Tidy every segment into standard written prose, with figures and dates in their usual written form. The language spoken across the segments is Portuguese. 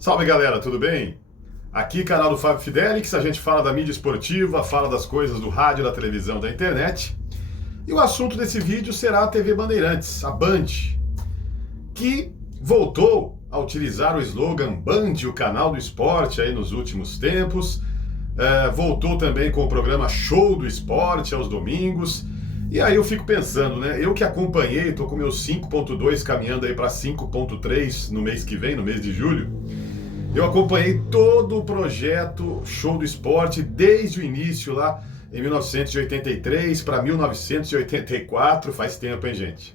Salve galera, tudo bem? Aqui canal do Fábio Fidelix, a gente fala da mídia esportiva, fala das coisas do rádio, da televisão, da internet. E o assunto desse vídeo será a TV Bandeirantes, a Band, que voltou a utilizar o slogan Band, o canal do esporte aí nos últimos tempos. Voltou também com o programa Show do Esporte aos domingos. E aí eu fico pensando, né? Eu que acompanhei, tô com meus 5.2 caminhando aí para 5.3 no mês que vem, no mês de julho. Eu acompanhei todo o projeto Show do Esporte desde o início lá em 1983 para 1984, faz tempo, hein, gente?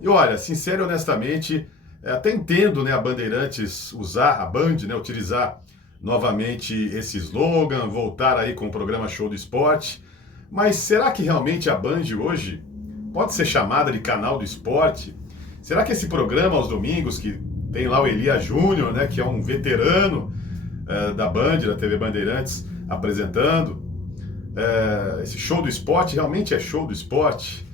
E olha, sincero e honestamente, até entendo, né, a Bandeirantes usar, a Band, né, utilizar novamente esse slogan, voltar aí com o programa Show do Esporte, mas será que realmente a Band hoje pode ser chamada de canal do esporte? Será que esse programa aos domingos, que tem lá o Elia Júnior, né, que é um veterano da Band, da TV Bandeirantes, apresentando, esse show do esporte realmente é show do esporte?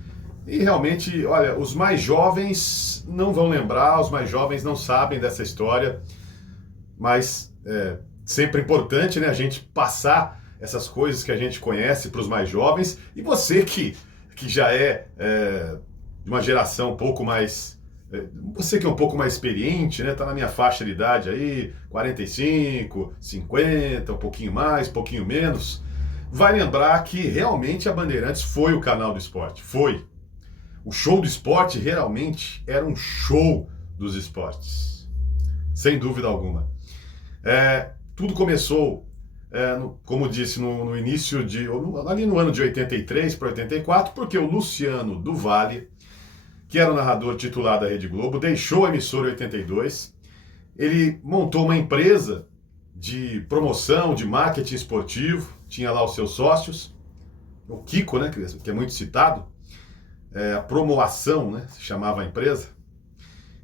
E realmente, olha, os mais jovens não vão lembrar, os mais jovens não sabem dessa história, mas sempre é importante, né, a gente passar essas coisas que a gente conhece para os mais jovens. E você que já de uma geração um pouco mais... Você que é um pouco mais experiente, né, tá na minha faixa de idade aí, 45, 50, um pouquinho mais, um pouquinho menos, vai lembrar que realmente a Bandeirantes foi o canal do esporte, foi. O Show do Esporte realmente era um show dos esportes, sem dúvida alguma. Tudo começou, como disse, no início ali no ano de 83 para 84, porque o Luciano do Vale, que era o narrador titular da Rede Globo, deixou a emissora em 82. Ele montou uma empresa de promoção, de marketing esportivo, tinha lá os seus sócios, o Kiko, né, que é muito citado, a Promoação, né, se chamava a empresa.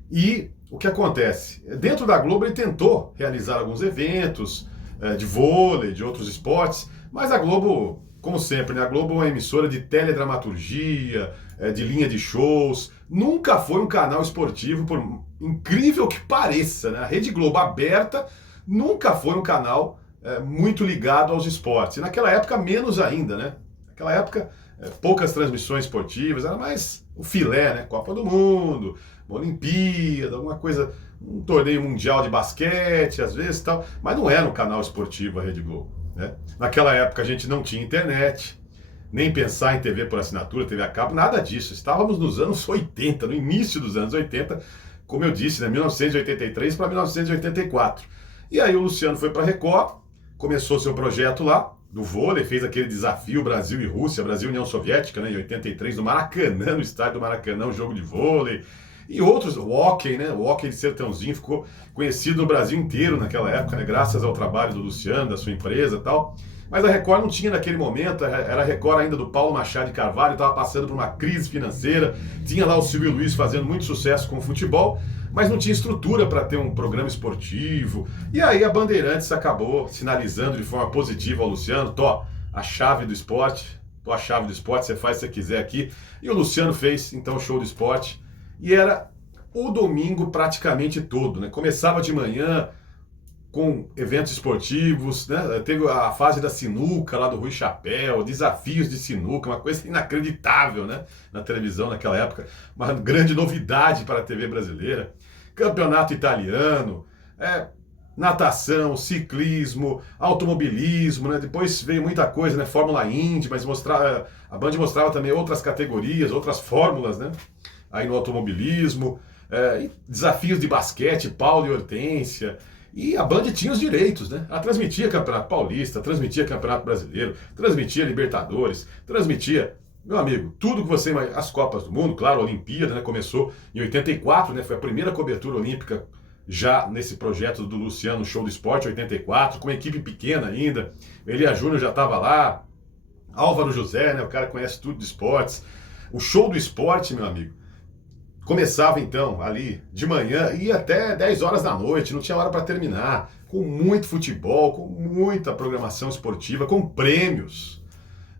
E o que acontece? Dentro da Globo ele tentou realizar alguns eventos de vôlei, de outros esportes, mas a Globo, como sempre, né, a Globo é uma emissora de teledramaturgia, de linha de shows, nunca foi um canal esportivo, por incrível que pareça, né? A Rede Globo aberta nunca foi um canal muito ligado aos esportes. E naquela época, menos ainda, né? Naquela época, poucas transmissões esportivas, era mais o filé, né? Copa do Mundo, uma Olimpíada, alguma coisa, um torneio mundial de basquete, às vezes tal, mas não era um canal esportivo a Rede Globo, né? Naquela época a gente não tinha internet, nem pensar em TV por assinatura, TV a cabo, nada disso. Estávamos nos anos 80, no início dos anos 80, como eu disse, né, 1983 para 1984. E aí o Luciano foi para a Record, começou seu projeto lá, do vôlei, fez aquele desafio Brasil e Rússia, Brasil e União Soviética, né, em 83, no Maracanã, no estádio do Maracanã, um jogo de vôlei. E outros, o hóquei, né? O hóquei de Sertãozinho ficou conhecido no Brasil inteiro naquela época, né? Graças ao trabalho do Luciano, da sua empresa e tal. Mas a Record não tinha naquele momento, era a Record ainda do Paulo Machado de Carvalho, estava passando por uma crise financeira, tinha lá o Silvio Luiz fazendo muito sucesso com o futebol, mas não tinha estrutura para ter um programa esportivo. E aí a Bandeirantes acabou sinalizando de forma positiva ao Luciano, a chave do esporte, a chave do esporte, você faz o que você quiser aqui. E o Luciano fez, então, o Show do Esporte. E era o domingo praticamente todo, né? Começava de manhã com eventos esportivos, né? Teve a fase da sinuca lá do Rui Chapéu, desafios de sinuca, uma coisa inacreditável, né? Na televisão naquela época, uma grande novidade para a TV brasileira. Campeonato italiano, natação, ciclismo, automobilismo, né? Depois veio muita coisa, né? Fórmula Indy, mas a Band mostrava também outras categorias, outras fórmulas, né? Aí no automobilismo, desafios de basquete, Paulo e Hortência. E a Band tinha os direitos, né? Ela transmitia Campeonato Paulista, transmitia Campeonato Brasileiro, transmitia Libertadores, transmitia, meu amigo, tudo que você... As Copas do Mundo, claro, a Olimpíada, né? Começou em 84, né? Foi a primeira cobertura olímpica já nesse projeto do Luciano Show do Esporte, 84, com uma equipe pequena ainda. Elia Júnior já estava lá, Álvaro José, né? O cara conhece tudo de esportes. O Show do Esporte, meu amigo, começava então ali de manhã e ia até 10 horas da noite, não tinha hora para terminar, com muito futebol, com muita programação esportiva, com prêmios.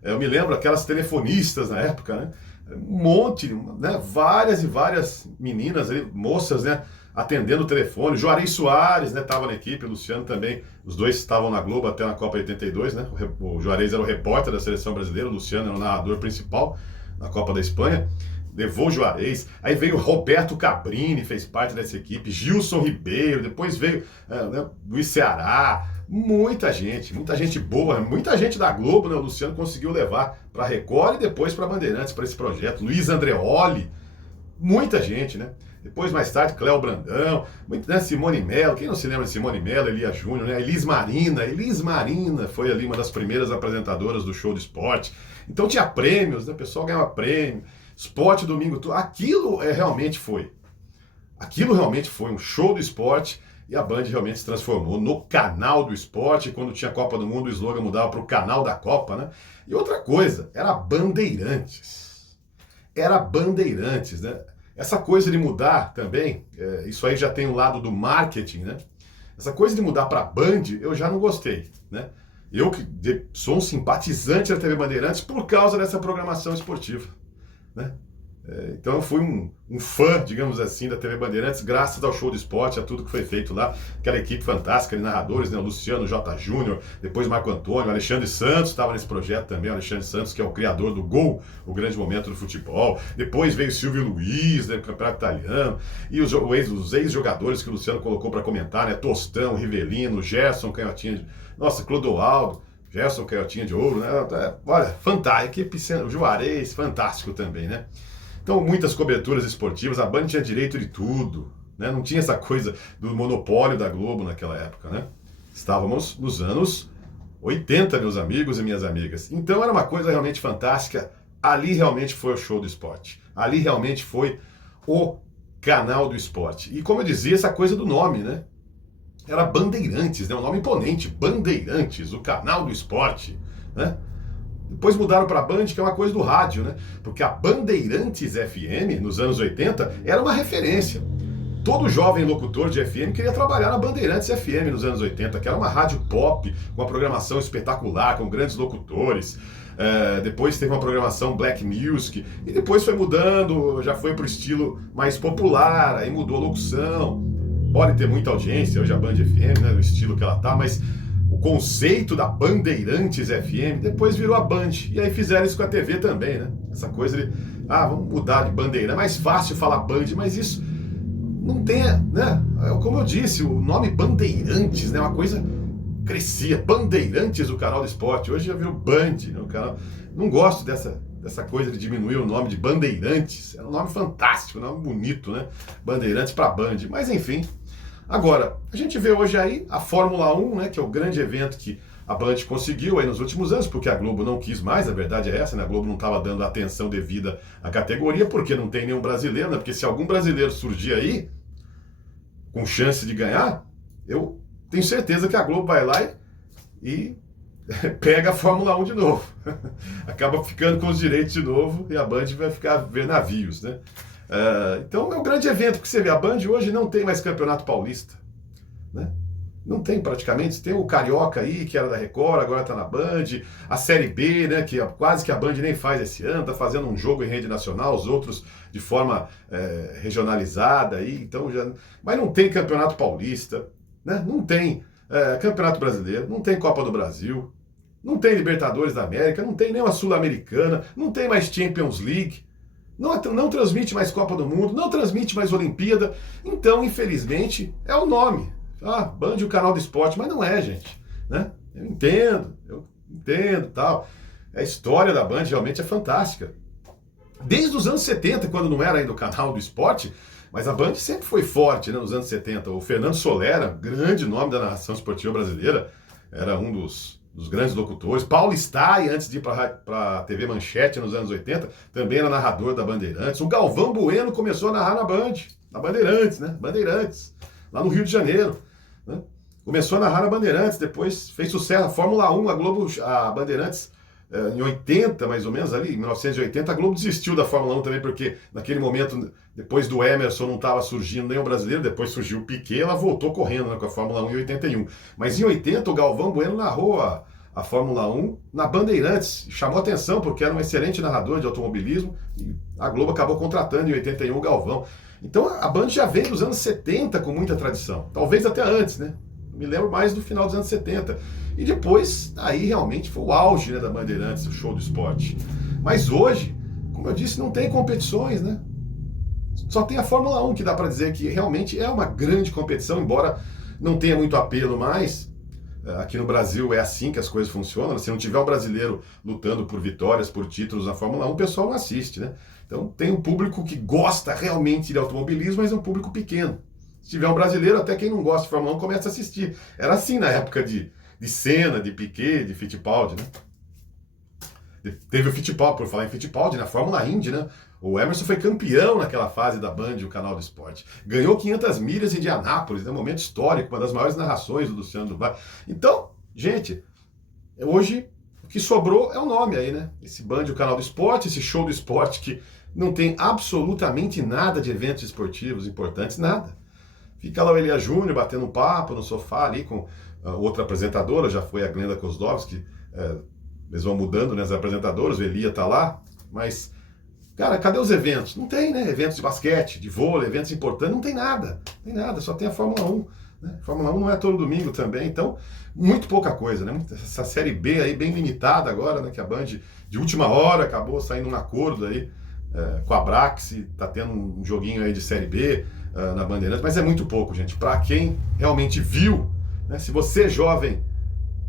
Eu me lembro aquelas telefonistas na época, né? Um monte, né? Várias e várias meninas, moças, né? atendendo o telefone. Juarez Soares, né, estava na equipe, o Luciano também. Os dois estavam na Globo até na Copa 82, né? O Juarez era o repórter da seleção brasileira, o Luciano era o narrador principal na Copa da Espanha. Levou o Juarez, aí veio Roberto Cabrini, fez parte dessa equipe, Gilson Ribeiro, depois veio né, Luiz Ceará, muita gente boa, muita gente da Globo, né, o Luciano conseguiu levar para a Record e depois para Bandeirantes, para esse projeto, Luiz Andreoli, muita gente, né? Depois, mais tarde, Cléo Brandão, né, Simone Mello, quem não se lembra de Simone Mello, Elia Júnior, né? Elis Marina foi ali uma das primeiras apresentadoras do Show do Esporte. Então tinha prêmios, né? O pessoal ganhava prêmio. Esporte domingo todo, aquilo realmente foi um show do esporte e a Band realmente se transformou no canal do esporte. Quando tinha Copa do Mundo, o slogan mudava para o canal da Copa, né? E outra coisa, era Bandeirantes, né? Essa coisa de mudar também, isso aí já tem o lado do marketing, né? Essa coisa de mudar para Band, eu já não gostei, né? Eu que sou um simpatizante da TV Bandeirantes por causa dessa programação esportiva, né? Então eu fui um fã, digamos assim, da TV Bandeirantes, graças ao Show do Esporte, a tudo que foi feito lá, aquela equipe fantástica de narradores, né? O Luciano J. Júnior, depois Marco Antônio, o Alexandre Santos estava nesse projeto também, o Alexandre Santos, que é o criador do Gol, o grande momento do futebol. Depois veio o Silvio Luiz, né, campeonato italiano, e os ex-jogadores que o Luciano colocou para comentar, né? Tostão, Rivelino, Gerson, Canhotinha, nossa, Clodoaldo, Gerson Canhotinha de Ouro, né? Olha, fantástico, equipe, o Juarez, fantástico também, né? Então, muitas coberturas esportivas, a Band tinha direito de tudo, né? Não tinha essa coisa do monopólio da Globo naquela época, né? Estávamos nos anos 80, meus amigos e minhas amigas. Então, era uma coisa realmente fantástica. Ali realmente foi o Show do Esporte. Ali realmente foi o canal do esporte. E como eu dizia, essa coisa do nome, né? Era Bandeirantes, né? Um nome imponente, Bandeirantes, o canal do esporte, né? Depois mudaram para a Band, que é uma coisa do rádio, né? Porque a Bandeirantes FM, nos anos 80, era uma referência. Todo jovem locutor de FM queria trabalhar na Bandeirantes FM nos anos 80, que era uma rádio pop, com uma programação espetacular, com grandes locutores. Depois teve uma programação Black Music, e depois foi mudando, já foi para o estilo mais popular, aí mudou a locução. Pode ter muita audiência, hoje a Band FM, né, no estilo que ela tá, mas o conceito da Bandeirantes FM depois virou a Band. E aí fizeram isso com a TV também, né? Essa coisa de, vamos mudar de bandeira. É mais fácil falar Band, mas isso não tem, né? Como eu disse, o nome Bandeirantes, né? Uma coisa crescia. Bandeirantes, o canal do esporte. Hoje já virou Band, né? O canal. Não gosto dessa coisa de diminuir o nome de Bandeirantes. É um nome fantástico, um nome bonito, né? Bandeirantes para Band. Mas enfim. Agora, a gente vê hoje aí a Fórmula 1, né, que é o grande evento que a Band conseguiu aí nos últimos anos, porque a Globo não quis mais, a verdade é essa, né? A Globo não estava dando a atenção devida à categoria, porque não tem nenhum brasileiro, né? Porque se algum brasileiro surgir aí, com chance de ganhar, eu tenho certeza que a Globo vai lá e pega a Fórmula 1 de novo. Acaba ficando com os direitos de novo e a Band vai ficar ver navios, né? Então é um grande evento que você vê. A Band hoje não tem mais Campeonato Paulista, né? Não tem praticamente. Tem o Carioca aí, que era da Record, agora está na Band. A Série B, né, que quase que a Band nem faz esse ano, está fazendo um jogo em rede nacional, os outros de forma regionalizada aí. Então mas não tem Campeonato Paulista, né? Não tem Campeonato Brasileiro, não tem Copa do Brasil, não tem Libertadores da América, não tem nem uma Sul-Americana, não tem mais Champions League. Não transmite mais Copa do Mundo, não transmite mais Olimpíada. Então, infelizmente, é o nome. Band, o canal do esporte, mas não é, gente, né? Eu entendo, tal. A história da Band realmente é fantástica. Desde os anos 70, quando não era ainda o canal do esporte, mas a Band sempre foi forte, né, nos anos 70. O Fernando Solera, grande nome da narração esportiva brasileira, era um dos grandes locutores. Paulo Stai, antes de ir para a TV Manchete nos anos 80, também era narrador da Bandeirantes. O Galvão Bueno começou a narrar na Band, na Bandeirantes, né? Bandeirantes, lá no Rio de Janeiro, né? Começou a narrar na Bandeirantes, depois fez sucesso. A Fórmula 1, a Globo, a Bandeirantes, em 80, mais ou menos, ali, em 1980, a Globo desistiu da Fórmula 1 também, porque naquele momento, depois do Emerson, não estava surgindo nem o brasileiro, depois surgiu o Piquet, ela voltou correndo, né, com a Fórmula 1 em 81. Mas em 80, o Galvão Bueno narrou a Fórmula 1 na Bandeirantes, chamou atenção, porque era um excelente narrador de automobilismo, e a Globo acabou contratando em 81 o Galvão. Então a Band já vem dos anos 70 com muita tradição, talvez até antes, né? Me lembro mais do final dos anos 70. E depois, aí realmente foi o auge, né, da Bandeirantes, o show do esporte. Mas hoje, como eu disse, não tem competições, né? Só tem a Fórmula 1 que dá para dizer que realmente é uma grande competição, embora não tenha muito apelo mais. Aqui no Brasil é assim que as coisas funcionam. Se não tiver um brasileiro lutando por vitórias, por títulos na Fórmula 1, o pessoal não assiste, né? Então tem um público que gosta realmente de automobilismo, mas é um público pequeno. Se tiver um brasileiro, até quem não gosta de Fórmula 1 começa a assistir. Era assim na época de Senna, de Piquet, de Fittipaldi, né? Teve o Fittipaldi, por falar em Fittipaldi, na Fórmula Indy, né? O Emerson foi campeão naquela fase da Band, o canal do esporte. Ganhou 500 milhas em Indianápolis, né? Um momento histórico, uma das maiores narrações do Luciano do Vale. Então, gente, hoje o que sobrou é o nome aí, né? Esse Band, o canal do esporte, esse show do esporte que não tem absolutamente nada de eventos esportivos importantes, nada. Fica lá o Elia Júnior batendo um papo no sofá ali com outra apresentadora, já foi a Glenda Kozlovski, eles vão mudando, né, as apresentadoras, o Elia tá lá, mas, cara, cadê os eventos? Não tem, né, eventos de basquete, de vôlei, eventos importantes, não tem nada, só tem a Fórmula 1, né, Fórmula 1 não é todo domingo também, então, muito pouca coisa, né, essa Série B aí bem limitada agora, né, que a Band, de última hora, acabou saindo um acordo aí com a Brax, tá tendo um joguinho aí de Série B na Bandeirantes, mas é muito pouco, gente, para quem realmente viu, né, se você é jovem,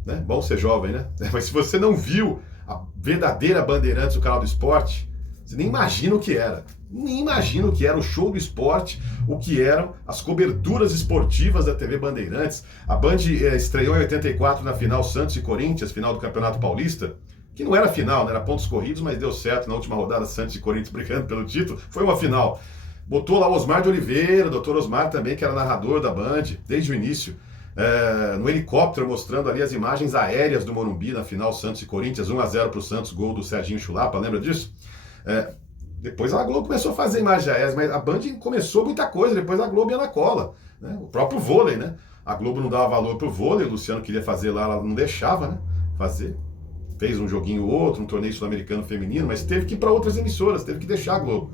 né? Bom ser jovem, né? Mas se você não viu a verdadeira Bandeirantes, o canal do esporte, você nem imagina o que era. Nem imagina o que era o show do esporte, o que eram as coberturas esportivas da TV Bandeirantes. A Band estreou em 84 na final Santos e Corinthians, final do Campeonato Paulista, que não era final, né? Era pontos corridos, mas deu certo na última rodada, Santos e Corinthians brigando pelo título. Foi uma final. Botou lá o Osmar de Oliveira, o doutor Osmar também, que era narrador da Band desde o início. No helicóptero, mostrando ali as imagens aéreas do Morumbi na final Santos e Corinthians, 1-0 para o Santos, gol do Serginho Chulapa, lembra disso? Depois a Globo começou a fazer imagens aéreas, mas a Band começou muita coisa, depois a Globo ia na cola, né? O próprio vôlei, né? A Globo não dava valor pro vôlei, o Luciano queria fazer lá, ela não deixava, né? Fazer. Fez um joguinho ou outro, um torneio sul-americano feminino, mas teve que ir para outras emissoras, teve que deixar a Globo.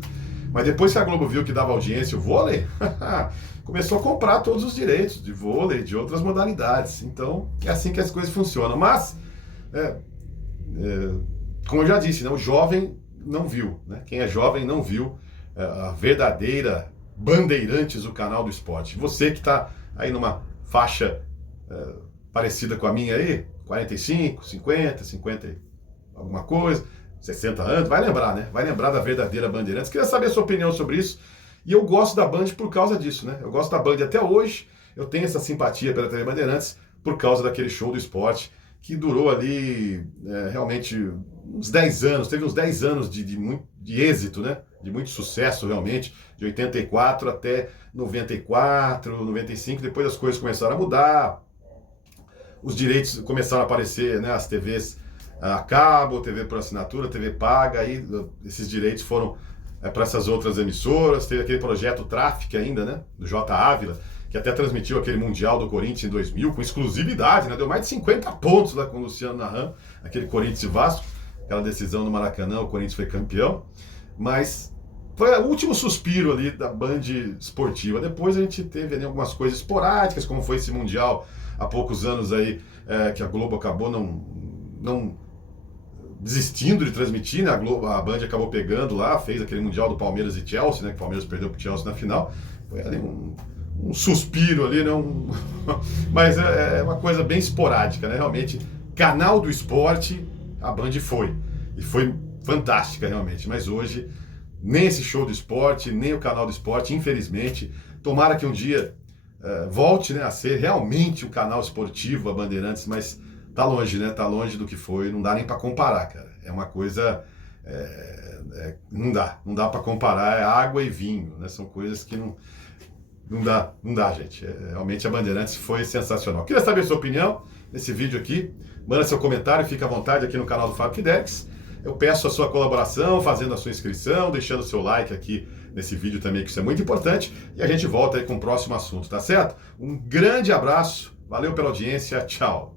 Mas depois que a Globo viu que dava audiência o vôlei, começou a comprar todos os direitos de vôlei, de outras modalidades. Então, é assim que as coisas funcionam. Mas, como eu já disse, né, o jovem não viu, né? Quem é jovem não viu a verdadeira Bandeirantes, o canal do esporte. Você que está aí numa faixa parecida com a minha aí, 45, 50, 50 e alguma coisa, 60 anos, vai lembrar, né? Vai lembrar da verdadeira Bandeirantes. Queria saber a sua opinião sobre isso. E eu gosto da Band por causa disso, né? Eu gosto da Band até hoje. Eu tenho essa simpatia pela TV Bandeirantes por causa daquele show do esporte que durou ali realmente uns 10 anos. Teve uns 10 anos de êxito, né? De muito sucesso realmente. De 84 até 94, 95. Depois as coisas começaram a mudar. Os direitos começaram a aparecer, né? As TVs a cabo, TV por assinatura, TV paga, aí esses direitos foram para essas outras emissoras. Teve aquele projeto Traffic ainda, né, do J. Ávila, que até transmitiu aquele Mundial do Corinthians em 2000, com exclusividade, né, deu mais de 50 pontos lá com o Luciano Narran, aquele Corinthians e Vasco, aquela decisão no Maracanã, o Corinthians foi campeão, mas foi o último suspiro ali da Band esportiva. Depois a gente teve ali algumas coisas esporádicas, como foi esse Mundial há poucos anos aí, que a Globo acabou não desistindo de transmitir, né? A Band acabou pegando lá, fez aquele Mundial do Palmeiras e Chelsea, né? Que o Palmeiras perdeu pro Chelsea na final. Foi ali um suspiro ali, né? Mas é uma coisa bem esporádica, né? Realmente, canal do esporte, a Band foi. E foi fantástica, realmente. Mas hoje, nem esse show do esporte, nem o canal do esporte, infelizmente. Tomara que um dia volte, né, a ser realmente um canal esportivo, a Bandeirantes, mas tá longe, né? Tá longe do que foi, não dá nem para comparar, cara. É uma coisa, não dá para comparar, é água e vinho, né? São coisas que não dá, gente. Realmente a Bandeirantes foi sensacional. Queria saber a sua opinião nesse vídeo aqui. Manda seu comentário, fica à vontade aqui no canal do Fábio Fidelix. Eu peço a sua colaboração, fazendo a sua inscrição, deixando o seu like aqui nesse vídeo também, que isso é muito importante. E a gente volta aí com o próximo assunto, tá certo? Um grande abraço, valeu pela audiência, tchau!